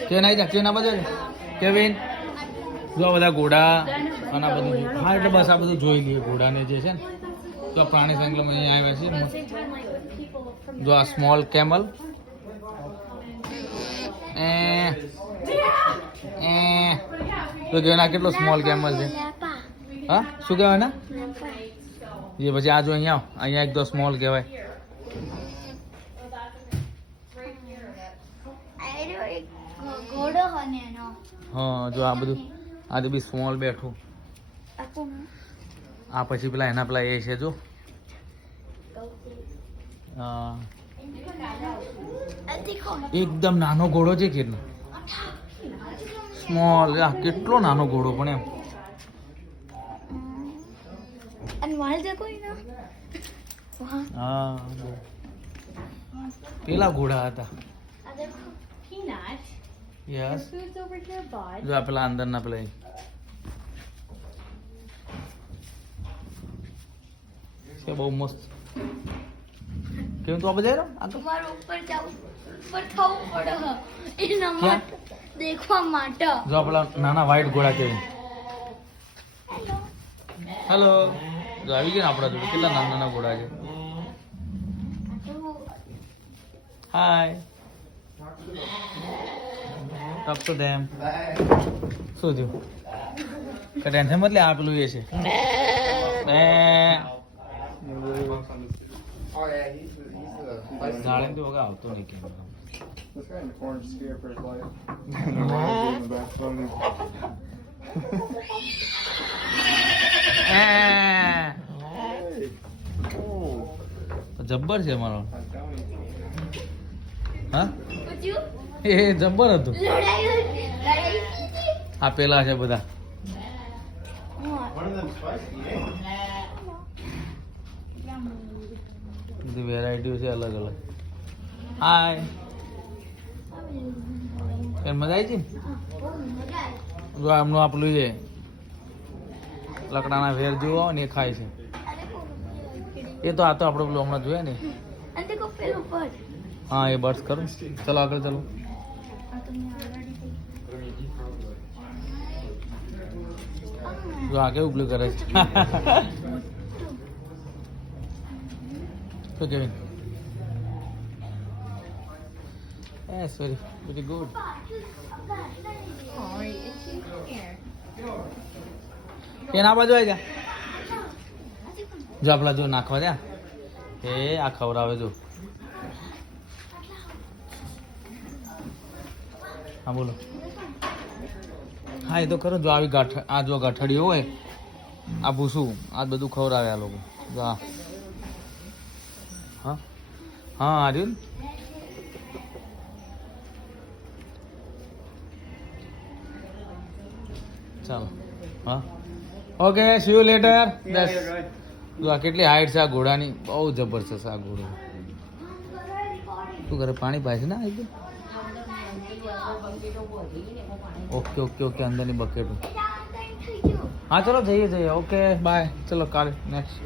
Can આવી જા, can આ બધું કેવિન જો આ બધા ઘોડા અને આ બધું હા એટલે બસ આ બધું જોઈ લઈએ ઘોડાને જે છે ને તો આ પ્રાણી સંગ્રહાલયમાં અહીંયા આવ્યા છે જો આ સ્મોલ કેમલ તો કહેવાય ના કેટલો સ્મોલ કેમલ છે હા શું કહેવાય ના એ પછી આ જો અહીંયા એક તો સ્મોલ કહેવાય હા જો આ બધું આ તો બી સ્મોલ બેઠું આ પછી પેલા એના પેલા એ છે જો એકદમ નાનો ઘોડો છે કેટલો સ્મોલ કેટલો નાનો ઘોડો પણ હા પેલા ઘોડા હતા યસ જો આ પેલા અંદર ના પેલા છે બહુ મસ્ત કેવું તો આ બધા દેખવા માટે જો પેલા નાના વ્હાઈટ ઘોડા કેવું હેલો જો આવી ગયા આપણા જોડે કેટલા નાના નાના ઘોડા છે હાય ટપ ટુ ધેમ શું થયું કે ટેન્શન મતલે આ પેલું એ છે જાણે તો વગર આવતો નહીં કેમ This guy in the corner is scared for his life. જબ્બર છે મારો હા એ જબ્બર હતું આ પેલા છે બધા બધી વેરાયટીઓ છે અલગ અલગ હાય મજા આવી છે જો એમનું આપલું છે લકડાના વેર જુઓ ને એ ખાય છે એ તો આ તો આપણે પેલું હમણાં જોયા ને હા એ બર્ડ્સ કરું ચલો આગળ ચલો જો આ કેવું પેલું કરે છે શું કેવી Yes, very good. કેના બાજુ આવી જા જો આપણા જો નાખવા દે એ આ ખવડાવે જો હા બોલો હા એ તો ખરો જો આવી આ જો ગાંઠડીઓ હોય આ ભૂસું આ બધું ખવડાવે આ લોકો જો હા હા આ રહ્યું ચાલો હા ઓકે સી યુ લેટર બસ જો આ કેટલી હાઈટ છે આ ઘોડાની બહુ જબરજસ્ત આ ઘોડો શું કરે પાણી પાય છે ને એકદમ ઓકે ઓકે ઓકે અંદરની બકેટ હા ચલો જઈએ ઓકે બાય ચલો કાલે નેક્સ્ટ